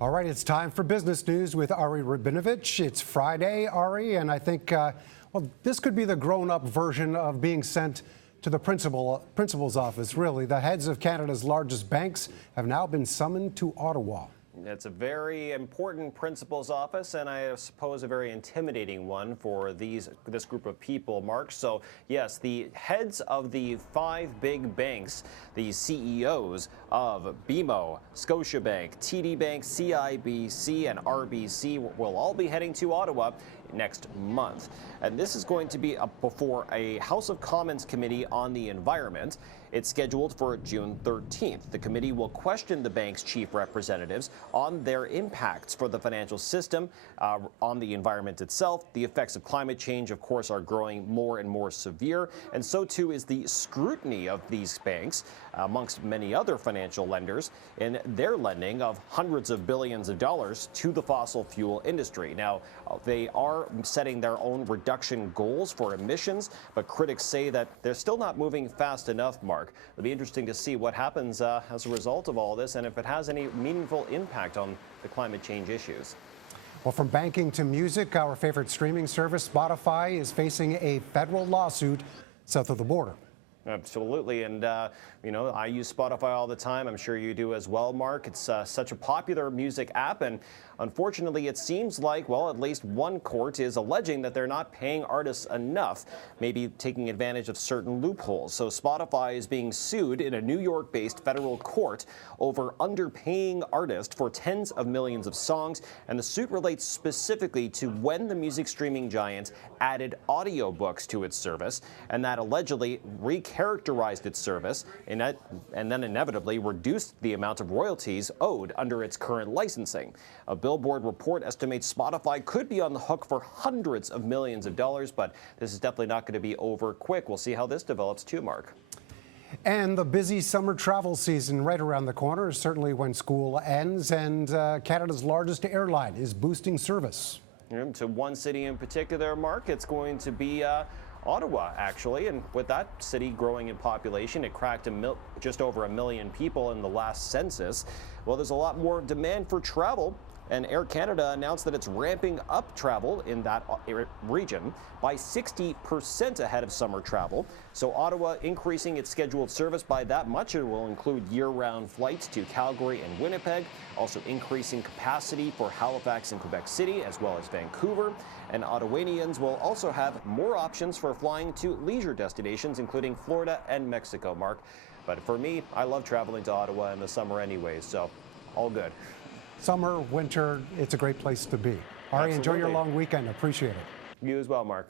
All right, it's time for business news with Ari Rabinovitch. It's Friday, Ari, and I think, well, this could be the grown-up version of being sent to the principal's office, really. The heads of Canada's largest banks have now been summoned to Ottawa. It's a very important principal's office, and I suppose a very intimidating one for this group of people, Mark. So, yes, the heads of the 5 big banks, the CEOs of BMO, Scotiabank, TD Bank, CIBC, and RBC will all be heading to Ottawa next month. And this is going to be before a House of Commons committee on the environment. It's scheduled for June 13th. The committee will question the bank's chief representatives on their impacts for the financial system, on the environment itself. The effects of climate change, of course, are growing more and more severe, and so too is the scrutiny of these banks, amongst many other financial lenders, in their lending of hundreds of billions of dollars to the fossil fuel industry. Now, they are setting their own reduction goals for emissions, but critics say that they're still not moving fast enough, Mark. It'll be interesting to see what happens as a result of all this and if it has any meaningful impact on the climate change issues. Well, from banking to music, our favorite streaming service, Spotify, is facing a federal lawsuit south of the border. Absolutely. And, you know, I use Spotify all the time. I'm sure you do as well, Mark. It's such a popular music app. And unfortunately, it seems like, well, at least one court is alleging that they're not paying artists enough, maybe taking advantage of certain loopholes. So Spotify is being sued in a New York-based federal court over underpaying artists for tens of millions of songs. And the suit relates specifically to when the music streaming giant added audiobooks to its service, and that allegedly recharacterized its service and then inevitably reduced the amount of royalties owed under its current licensing. A Billboard report estimates Spotify could be on the hook for hundreds of millions of dollars, but this is definitely not going to be over quick. We'll see how this develops too, Mark. And the busy summer travel season right around the corner, certainly when school ends, and Canada's largest airline is boosting service. To one city in particular, Mark, it's going to be Ottawa, actually, and with that city growing in population, it cracked just over 1 million people in the last census. Well, there's a lot more demand for travel, and Air Canada announced that it's ramping up travel in that region by 60% ahead of summer travel. So Ottawa increasing its scheduled service by that much. It will include year-round flights to Calgary and Winnipeg, also increasing capacity for Halifax and Quebec City, as well as Vancouver. And Ottawanians will also have more options for flying to leisure destinations, including Florida and Mexico, Mark. But for me, I love traveling to Ottawa in the summer anyways, so all good. Summer, winter, it's a great place to be. Ari, enjoy your long weekend. Appreciate it. You as well, Mark.